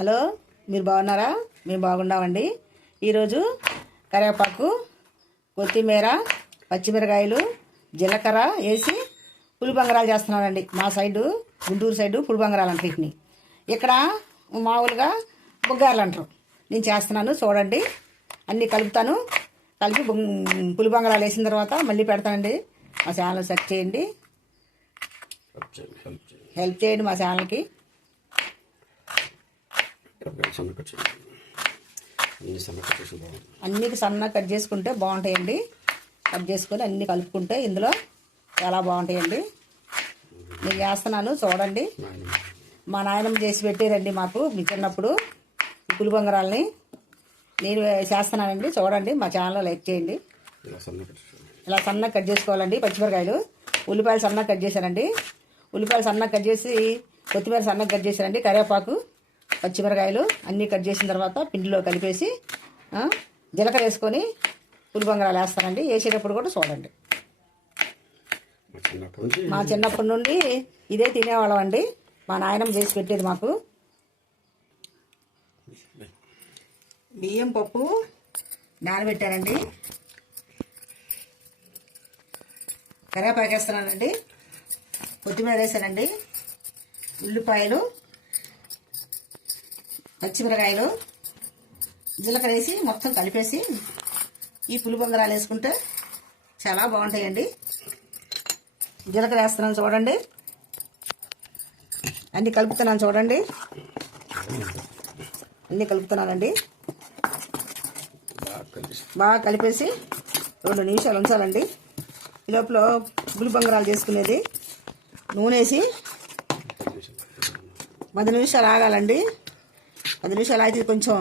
Hello, మీరు బాగున్నారా? మేము బాగున్నామండి. ఈరోజు కరివేపాకు, కొత్తిమీర, పచ్చిమిరకాయలు, జీలకర్ర వేసి పులిబంగరాలు చేస్తున్నానండి. మా సైడు, గుంటూరు సైడు పులిబంగరాలు అంటారు వీటిని. ఇక్కడ మామూలుగా బుగ్గారులు అంటారు. నేను చేస్తున్నాను చూడండి. అన్నీ కలుపుతాను. కలిపి పులిబంగరాలు వేసిన తర్వాత మళ్ళీ పెడతానండి. మా ఛానల్ సెర్చ్ చేయండి, హెల్ప్ చేయండి మా ఛానల్కి. అన్నీ సన్నగా కట్ చేసుకుంటే బాగుంటాయండి. కట్ చేసుకొని అన్నీ కలుపుకుంటే ఇందులో చాలా బాగుంటాయండి. నేను చేస్తున్నాను చూడండి. మా నాయనమ్మ చేసి పెట్టేదండి మాకు మీ చిన్నప్పుడు ఈ పులిబంగరాలని. నేను చేస్తున్నానండి చూడండి. మా ఛానల్లో లైక్ చేయండి. ఇలా సన్నగా కట్ చేసుకోవాలండి. పచ్చిమిరకాయలు, ఉల్లిపాయలు సన్నగా కట్ చేశానండి. ఉల్లిపాయలు సన్నగా కట్ చేసి, కొత్తిమీర సన్నగా కట్ చేశానండి. కరివేపాకు, పచ్చిమిరకాయలు అన్నీ కట్ చేసిన తర్వాత పిండిలో కలిపేసి జీలకర్ర వేసుకొని పులిబంగరాలు వేస్తానండి. వేసేటప్పుడు కూడా చూడండి. మా చిన్నప్పటి నుండి ఇదే తినేవాళ్ళం అండి. మా నాయనమ్మ చేసి పెట్టేది మాకు. బియ్యం పప్పు నానబెట్టానండి. కరివేపాకు వేస్తానండి. కొత్తిమీర వేసానండి. ఉల్లిపాయలు, పచ్చిమిరకాయలు, జీలకర్ర వేసి మొత్తం కలిపేసి ఈ పులిబంగరాలు వేసుకుంటే చాలా బాగుంటాయండి. జీలకర్ర వేస్తున్నాను చూడండి. అన్నీ కలుపుతున్నాను చూడండి. అన్నీ కలుపుతున్నానండి. బాగా కలిపేసి 2 నిమిషాలు ఉంచాలండి. ఈ లోపల పులిబంగరాలు చేసుకునేది నూనె వేసి 10 నిమిషాలు ఆగాలండి. 10 నిమిషాలు అయితే కొంచెం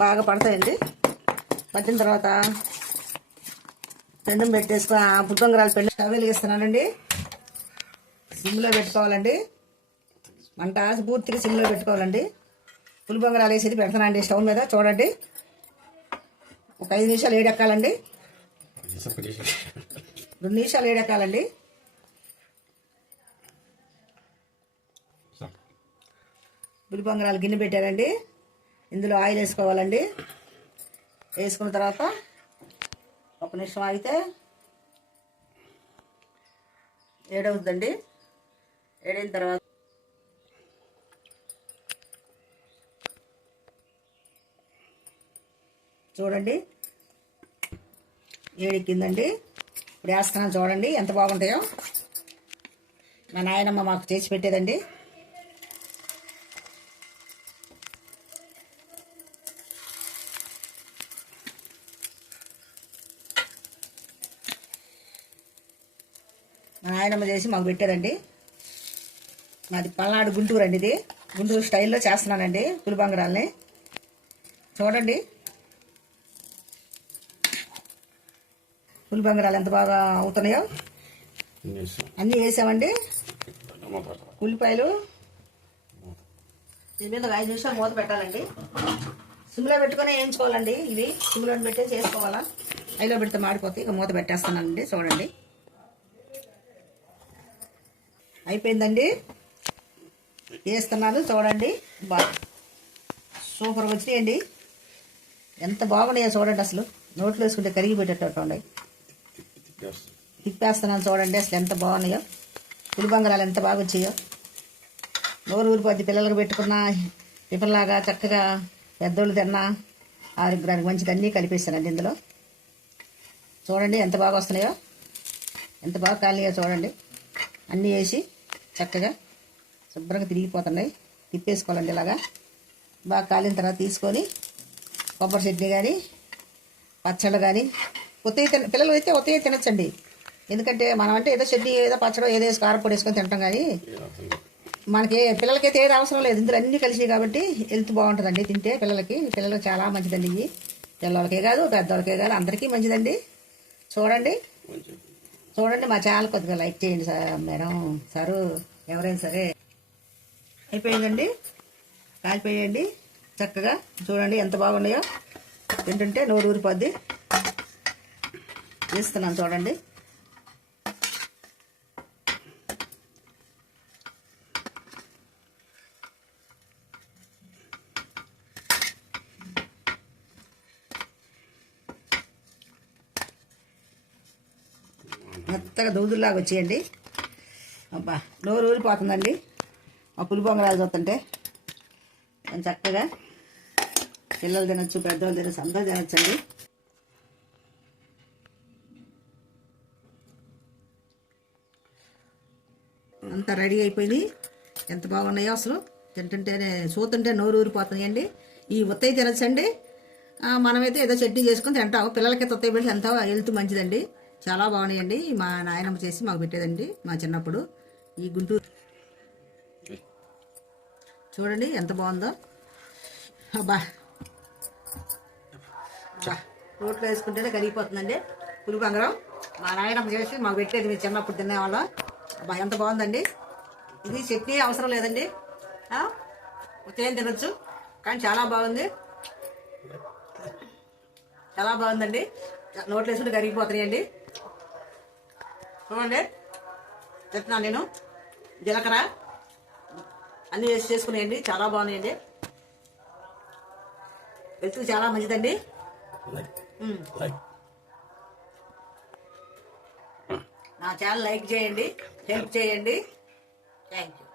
బాగా పడతాయండి. పట్టిన తర్వాత పెండం పెట్టేసుకొని ఆ పులిబంగరాలు స్టవ్ వెలిగిస్తున్నానండి. సిమ్లో పెట్టుకోవాలండి. మంట పూర్తిగా సిమ్లో పెట్టుకోవాలండి. పులిబంగరాలు వేసేది పెడతానండి స్టవ్ మీద చూడండి. ఒక 5 నిమిషాలు వేడెక్కాలండి. 2 నిమిషాలు వేడెక్కాలండి. పులిబంగరాలు గిన్నె పెట్టారండి. ఇందులో ఆయిల్ వేసుకోవాలండి. వేసుకున్న తర్వాత 1 నిమిషం ఆగితే ఏడవుతుందండి. ఏడైన తర్వాత చూడండి ఏడెక్కిందండి. ఇప్పుడు వేస్తున్నాను చూడండి ఎంత బాగుంటాయో. మా నాయనమ్మ మాకు చేసి పెట్టేదండి. మా నాయనమ్మ చేసి మాకు పెట్టారండి. మాది పల్నాడు, గుంటూరు అండి. ఇది గుంటూరు స్టైల్లో చేస్తున్నానండి పులిబంగరాల్ని చూడండి. పులిబంగరాలు ఎంత బాగా అవుతున్నాయో. అన్నీ వేసామండి. ఉల్లిపాయలు దీని మీద 5 నిమిషాలు మూత పెట్టాలండి. సిమ్లో పెట్టుకొని వేయించుకోవాలండి. ఇవి సిమ్లో పెట్టే చేసుకోవాలా. ఐలో పెడితే మాడిపోతే ఇక మూత పెట్టేస్తున్నానండి చూడండి. అయిపోయిందండి. వేస్తున్నాను చూడండి. బాగా సూపర్గా వచ్చినాయండి. ఎంత బాగున్నాయో చూడండి. అసలు నోట్లో వేసుకుంటే కరిగిపోయేటట్టు ఉన్నాయి. తిప్పేస్తున్నాను చూడండి. అసలు ఎంత బాగున్నాయో. పులిబంగరాలు ఎంత బాగా వచ్చాయో. నోరు ఊరిపోద్ది. పిల్లలకు పెట్టుకున్నా టిఫిన్లాగా చక్కగా పెద్దోళ్ళు తిన్నా ఆరోగ్యానికి మంచిది. అన్నీ కలిపేస్తానండి ఇందులో. చూడండి ఎంత బాగా వస్తున్నాయో, ఎంత బాగా కాలినాయో చూడండి. అన్నీ వేసి చక్కగా శుభ్రంగా తిరిగిపోతున్నాయి. తిప్పేసుకోవాలండి ఇలాగా. బాగా కాలిన తర్వాత తీసుకొని కొబ్బరి చట్నీ కానీ, పచ్చళ్ళు కానీ, పిల్లలు అయితే ఒత్తయ్య తినచ్చండి. ఎందుకంటే మనం అంటే ఏదో చట్నీ, ఏదో పచ్చడి, ఏదో కారపొడి వేసుకొని తింటాం. కానీ మనకి పిల్లలకైతే ఏది అవసరం లేదు. ఇందులో అన్నీ కలిసి కాబట్టి హెల్త్ బాగుంటుందండి తింటే. పిల్లలకు చాలా మంచిదండి. ఇవి పిల్లలకే కాదు, పెద్దవాళ్ళకే కాదు, అందరికీ మంచిదండి. చూడండి చూడండి. మా ఛానల్ కొద్దిగా లైక్ చేయండి సార్, మేడం, సారు, ఎవరైనా సరే. అయిపోయిందండి. కాలిపోయండి చక్కగా. చూడండి ఎంత బాగున్నాయో. తింటుంటే నోరు ఊరిపోద్ది. వేస్తున్నాను చూడండి. మెత్తగా దూదుల్లాగా వచ్చేయండి. అబ్బా నోరు ఊరిపోతుందండి ఆ పులి బొంగరాలు చూస్తుంటే. చక్కగా పిల్లలు తినచ్చు, పెద్దవాళ్ళు తినచ్చు, అందరూ తినచ్చండి. అంతా రెడీ అయిపోయింది. ఎంత బాగున్నాయో అసలు, తింటుంటేనే చూస్తుంటే నోరు ఊరిపోతున్నాయండి. ఈ ఉత్తయి తినచ్చండి. మనమైతే ఏదో చట్నీ చేసుకుని తింటాం. పిల్లలకి ఉత్తయి పెట్టి ఎంత హెల్త్ మంచిదండి. చాలా బాగున్నాయండి. మా నాయనమ్మ చేసి మాకు పెట్టేదండి మా చిన్నప్పుడు. ఈ గుంటూరు చూడండి ఎంత బాగుందో. అబ్బా రోట్లో వేసుకుంటేనే కరిగిపోతుందండి పులి బంగారం. మా నాయనమ్మ చేసి మాకు పెట్టేది మీరు చిన్నప్పుడు తినేవాళ్ళం. అబ్బా ఎంత బాగుందండి. ఇది చట్నీ అవసరం లేదండి, ఉత్తేం తినొచ్చు. కానీ చాలా బాగుంది, చాలా బాగుందండి. నోట్లో వేసుకుంటే కరిగిపోతున్నాయండి. చూడండి చెప్తున్నాను నేను. జీలకర్ర అన్నీ వేసి చేసుకునేయండి, చాలా బాగున్నాయండి. హెల్త్ చాలా మంచిదండి. నా ఛానల్ లైక్ చేయండి, హెల్ప్ చేయండి. Thank you.